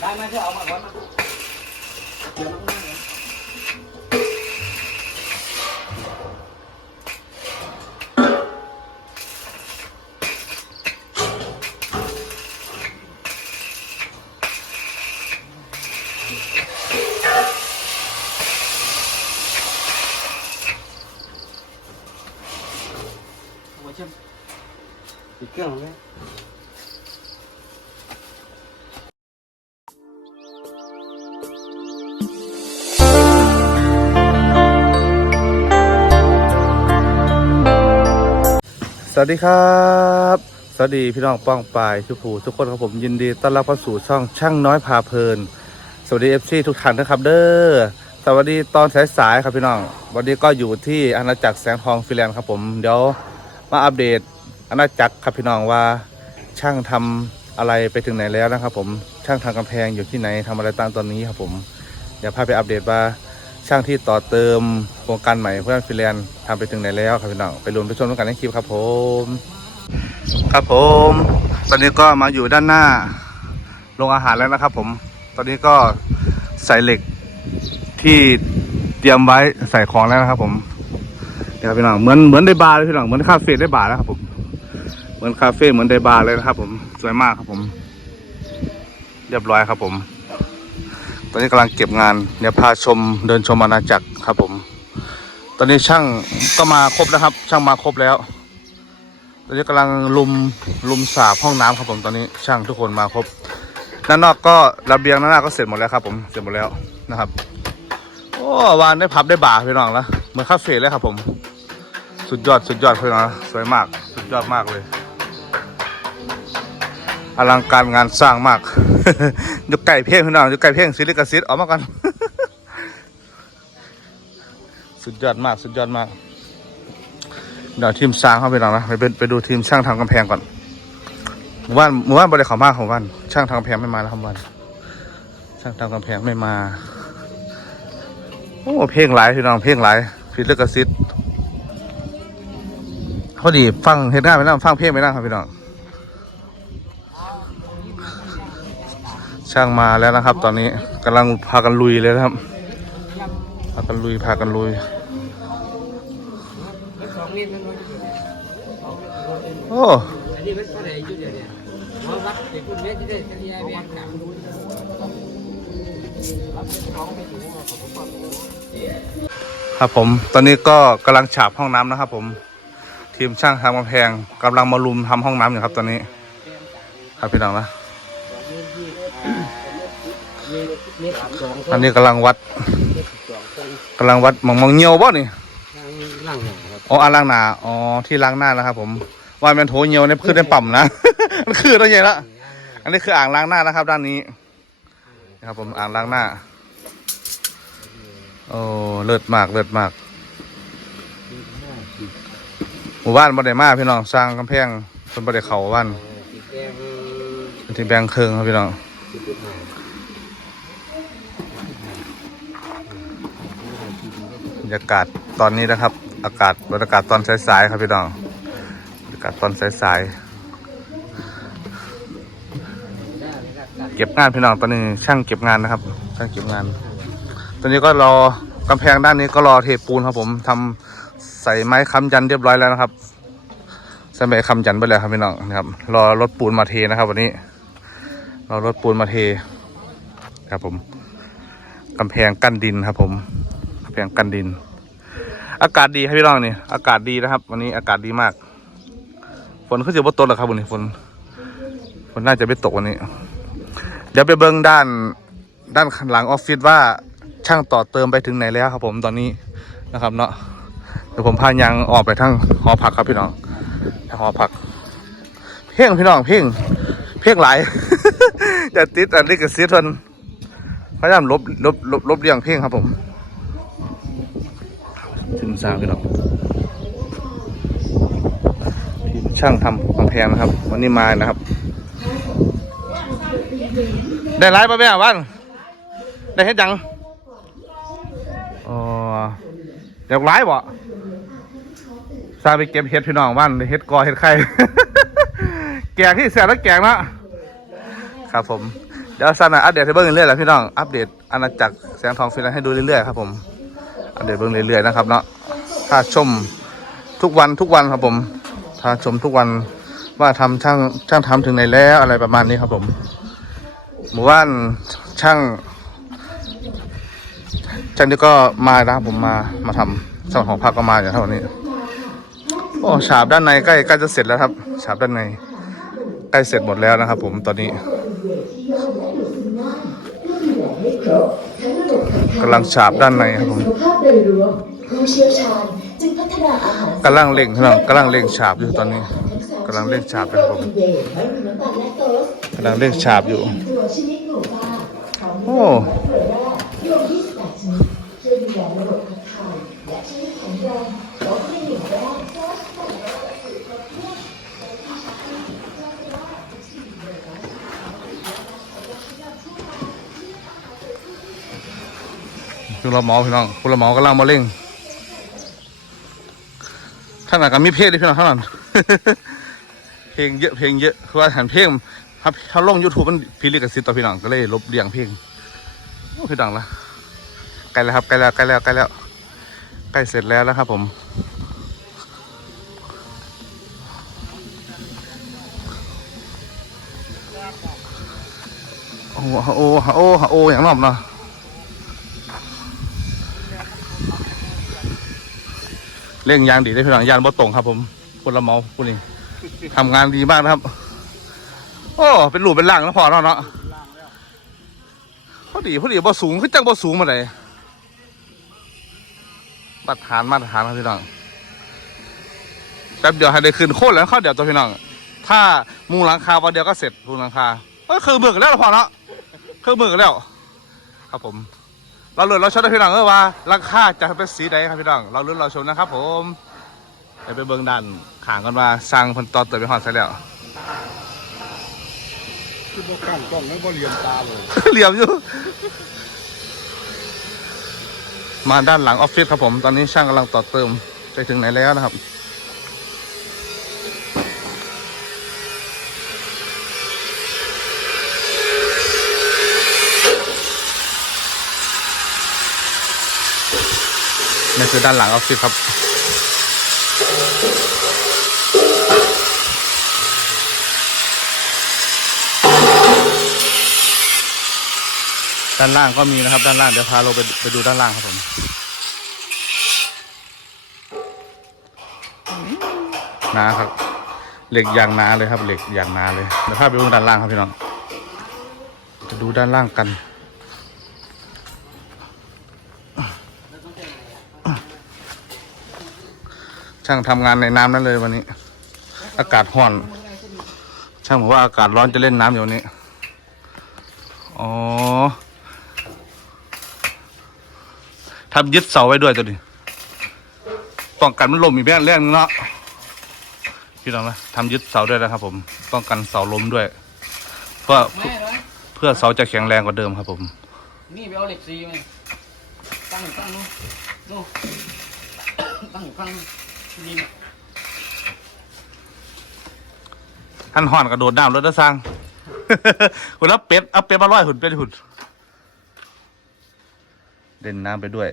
ได้ไหมที่เอามาก่อนมาเดี๋ยวมัน สวัสดีครับ สวัสดีพี่น้องป้องปลายทุกผู้ทุกคนครับผมยินดีต้อนรับเข้าสู่ช่องช่างน้อยพาเพลิน สวัสดีเอฟซีทุกท่านนะครับเด้อสวัสดีตอนสายๆครับพี่น้อง วันนี้ก็อยู่ที่อาณาจักรแสงทองฟิแลนด์ครับผมเดี๋ยวมาอัปเดตอาณาจักรครับพี่น้องว่า ช่างทำอะไรไปถึงไหนแล้วนะครับผมช่างทำกำแพงอยู่ที่ไหนทำอะไรตามตอนนี้ครับผมเดี๋ยวพาไปอัปเดตว่า ช่างที่ต่อเติมโครงการใหม่เพื่อนฟิแลนด์ทำไปถึงไหนแล้วครับพี่น้องไปลุ้นไปชมกันในคลิปครับผม ครับผม ตอนนี้ก็มาอยู่ด้านหน้าโรงอาหารแล้วนะครับ ผม ตอนนี้ก็ใส่เหล็กที่เตรียมไว้ใส่ของแล้วนะครับ ผมเดี๋ยวพี่น้องเหมือนเหมือนในบาร์เลยพี่น้องเหมือนคาเฟ่ได้บาร์แล้วครับผมเหมือนคาเฟ่เหมือนในบาร์เลยนะครับ ผมสวยมากครับผม เรียบร้อยครับผม อนนี้กำลังเก็บงาน เดี๋ยวพาชมเดินชมอาณาจักรครับผม ตอนนี้ช่างก็มาครบแล้วครับ ช่างมาครบแล้ว ตอนนี้กำลังลุมลุมสาบห้องน้ำครับผมตอนนี้ช่างทุกคนมาครบด้านนอกก็ระเบียงด้านหน้าก็เสร็จหมดแล้วครับ ผมเสร็จหมดแล้วนะครับโอ้วานได้พับได้บ่าพี่น้องแล้วเหมือนคาเฟ่เลยครับผม สุดยอดสุดยอดพี่น้องสวยมาก สุดยอดมากเลย อลังการงานสร้างมาก ยกไก่เพ่งพี่น้องยกไก่เพ่งซิลิกาซิดออกมากัน สุดยอดมาก สุดยอดมาก เดี๋ยวทีมสร้างเข้าไปหน่อยนะไปเป็นไปดูทีมช่างทำกำแพงก่อนหมู่บ้านหมู่บ้านบริขามากของบ้านช่างทำกำแพงไม่มาแล้วครับบ้านช่างทำกำแพงไม่มาโอ้เพลงหลายพี่น้องเพลงหลายฟิลเลอร์กระซิดพอดีฟังเห็นหน้าไปนั่งฟังเพลงไปนั่งครับพี่น้อง ช่างมาแล้วนะครับ ตอนนี้กำลังพากันลุยเลยนะครับ พากันลุยพากันลุยโอ้ครับผม ตอนนี้ก็กำลังฉาบห้องน้ำนะครับ ผม ทีมช่างทำกำแพงกำลังมาลุมทำห้องน้ำอยู่ครับ ตอนนี้ ครับพี่น้องนะ เมตรสองอันนี้กำลังวัดเมตรสองคนกำลังวัดหมองมองเงียวบ่นี่ทางล่างหนึ่งครับอ๋ออ่างล้างหน้าอ๋อที่ล้างหน้านะครับ ผมว่ามันโถเงียวเนี่ยคือได้ปั่มนะ มันคือตัวใหญ่ละ อันนี้คืออ่างล้างหน้านะครับ ด้านนี้นะครับผมอ่างล้างหน้า โอ้เลิศมากเลิศมากหมู่บ้านบ่ได้มาพี่น้องสร้างกำแพงคนบ่ได้เข้าบ้านสีแดงเป็นที่แบงค์เครื่องครับพี่น้องสีขึ้นมา รรยากาศตอนนี้นะครับ อากาศบรรยากาศตอนสายๆครับพี่น้องบรรยากาศตอนสายๆเก็บงานพี่น้องตอนนี้ช่างเก็บงานนะครับ ช่างเก็บงาน ตอนนี้ก็รอกำแพงด้านนี้ก็รอเทปูนครับผมทำใส่ไม้ค้ำยันเรียบร้อยแล้วนะครับใส่ไม้ค้ำยันไปแล้วครับพี่น้องนะครับ รอรถปูนมาเทนะครับ วันนี้รอรถปูนมาเทครับผมกำแพงกั้นดินครับผม กำแพงกันดิน อากาศดีครับพี่น้องนี่ อากาศดีนะครับ วันนี้อากาศดีมาก ฝนขึ้นจะบ่ตกหรอครับวันนี้ฝน ฝนน่าจะไม่ตกวันนี้ เดี๋ยวไปเบิ้งด้านด้านหลังออฟฟิศว่าช่างต่อเติมไปถึงไหนแล้วครับ ผมตอนนี้นะครับ เนาะเดี๋ยวผมพายังออกไปทั้งหอพักครับพี่น้องทางหอพัก เพ่งพี่น้องเพ่งเพ่งหลายอย่าติดอันนี้กับซีทนพยายามลบลบลบลบเลี่ยงเพ่งครับผม ถึงสางพี่น้องช่างทำกำแพงนะครับ วันนี้มานะครับ ได้ไลฟ์ป่ะแม่บ้านได้เฮ็ดยังอ๋ออยากไลฟ์บ่ซาไปเก็บเฮ็ดพี่น้องบ้านเฮ็ดกอเฮ็ดไข่แกงที่แสบแล้วแกงเนาะครับผมเดี๋ยวสั้นอัปเดตให้เบิ้งเรื่อยๆแหละพี่น้องอัปเดตอาณาจักรแสงทองฟินแลนให้ดูเรื่อยๆครับผม อัปเดตเบิ้งเรื่อยๆนะครับเนาะถ้าชมทุกวันทุกวันครับผม ถ้าชมทุกวันว่าทำช่างช่างทำถึงไหนแล้วอะไรประมาณนี้ครับผม หมู่บ้านช่างช่างนี่ก็มานะครับผมมามาทำช่างของพักก็มาอย่างเท่านี้โอ้ฉาบด้านในใกล้ใกล้จะเสร็จแล้วครับ ฉาบด้านในใกล้เสร็จหมดแล้วนะครับ ผมตอนนี้ กำลังฉาบด้านในครับผมสุขภาพโดยรวมผู้เชี่ยวชานาอาหารกำลังเล่งกำลังกำลังเล่งฉาบอยู่ตอนนี้กำลังเล่งฉาบครับผมเวทไม่มีน้ำตาลแลคโตสกำลังเล่งฉาบอยู่ โอ้ คือเราหมอพี่น้องคุณเราหมอกำลังมาเร่งท่านอาจจะมีเพลงด้วยพี่น้องเท่านั้นเพลงเยอะเพลงเยอะคือว่าหันเพลงถ้าถ้าลงยูทูบมันพิลิกสิทธิ์ต่อพี่น้องก็เลยลบเลียงเพลงโอ้พี่ดังละใกล้แล้วครับใกล้แล้วใกล้แล้วใกล้แล้วใกล้เสร็จแล้วนะครับ ผมโอ้โหโอ้โหโอ้โหโอ้โหอย่างนอบเนาะ เร่งยางดีได้พี่น้องยางบ่ตรงครับ ผมคนละเมาคนนี้ทำงานดีมากนะครับ โอ้เป็นหลูเป็นล่างแล้วพอเนาะเนาะพอดีพอดีบ่สูงขึ้นจังบ่สูงมาเลยมาตรฐานมาตรฐานครับพี่น้องแป๊บเดียวให้ได้ขึ้นโค้นแล้วเข้าเดี๋ยวตัวพี่น้อง ถ้ามุงหลังคาวันเดียวก็เสร็จมุงหลังคาเอ้ยคือเบิกแล้วพอเนาะคืองมือกันแล้ว ครับผม เราลุ้นเราชมนะพี่น้องเออว่าราคาจะเป็นสีใดครับพี่น้อง เราลุ้นเราชมนะครับผมไปไปเบิ่งดันขางกันว่าสร้างเพันตอนเติมไปหอดใส่แล้วคือบ่กั้นกล้องแล้วบ่เหลี่ยมตาเลยเหลี่ยมอยู่ มาด้านหลังออฟฟิศครับผม ตอนนี้ช่างกำลังต่อเติมไปถึงไหนแล้วนะครับ นี่คือด้านหลังออฟฟิศครับ ด้านล่างก็มีนะครับ ด้านล่างเดี๋ยวพาเราไปไปดูด้านล่างครับผมหนาครับ เหล็กยางหนาเลยครับ เหล็กยางหนาเลยเดี๋ยวพาไปดูด้านล่างครับพี่น้องจะดูด้านล่างกัน ช่างทำงานในน้ำนั่นเลยวันนี้ อากาศร้อน ช่างบอกว่าอากาศร้อนจะเล่นน้ำอยู่วันนี้ อ๋อทำยึดเสาไว้ด้วยตัวนี้ป้องกันมันลมอีกแรงแรงนึงเนาะพี่น้องนะทำยึดเสาด้วยนะครับ ผมป้องกันเสาล้มด้วย เพื่อเพื่อเสาจะแข็งแรงกว่าเดิมครับผม นี่ไปเอาเหล็กซีมาตั้งตั้งนู้นนู้นตั้งข้าง ท่านห่อนกระโดดน้ำรถจะสร้างคุณรับเป็ดเอาเป็ดมาร้อยหุ่นเป็ดหุ่นเล่นน้ำไปด้วย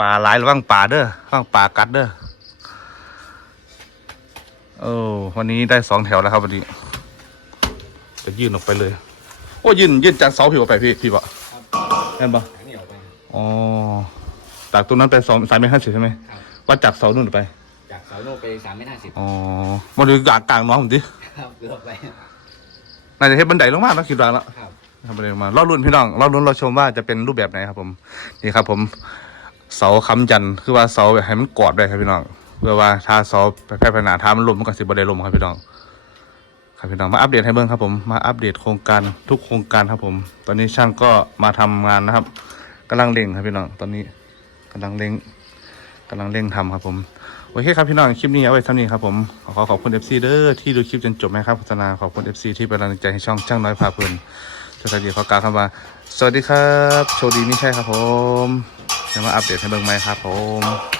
ปลาหลายระวังปลาเด้อระวังปลากัดเด้อโอ้วันนี้ได้สองแถวแล้วครับวันนี้จะยื่นออกไปเลย โอ้ยื่นยื่นจากเสาผิวออกไปพี่พี่ปะเห็นปะนี่ออกไปอ๋อจากตรงนั้นไปสองสามเมตรห้าสิบใช่ไหมครับวัดจากเสานู่นไป จากเสาโลกไปสามเมตรห้าสิบอ๋อมาดูกลางกลางน้องผมดิครับเกือบไปน่าจะเห็นบันไดลงมาแล้วคิดว่าแล้วครับทำบันไดลงมารอรุ่นพี่น้องรอรุ่นเราชมว่าจะเป็นรูปแบบไหนครับผมนี่ครับ ผมเสาค้ำยันคือว่าเสาแบบให้มันกอดได้ครับพี่น้องเพื่อว่าถ้าเสาไปแพร่พนาถ้ามันล้มมันก็สิบันไดลมครับพี่น้องครับพี่น้องมาอัปเดตให้เบิ่งครับผมมาอัปเดตโครงการทุกโครงการครับผม ตอนนี้ช่างก็มาทำงานนะครับกำลังเร่งครับพี่น้องตอนนี้กำลังเร่งกำลังเร่งทำครับผม โอเคครับพี่น้องคลิปนี้เอาไว้เท่านี้ครับผม ขอขอขอบคุณ FC เด้อที่ดูคลิปจนจบนะครับโฆษณาขอบคุณ FC ที่เป็นกำลังใจให้ช่องช่างน้อยพาเพลินสวัสดีขอกล่าวคำว่า สวัสดีครับ โชคดีไม่ใช่ครับผมจะมาอัปเดตให้เบิ่งไหมครับผม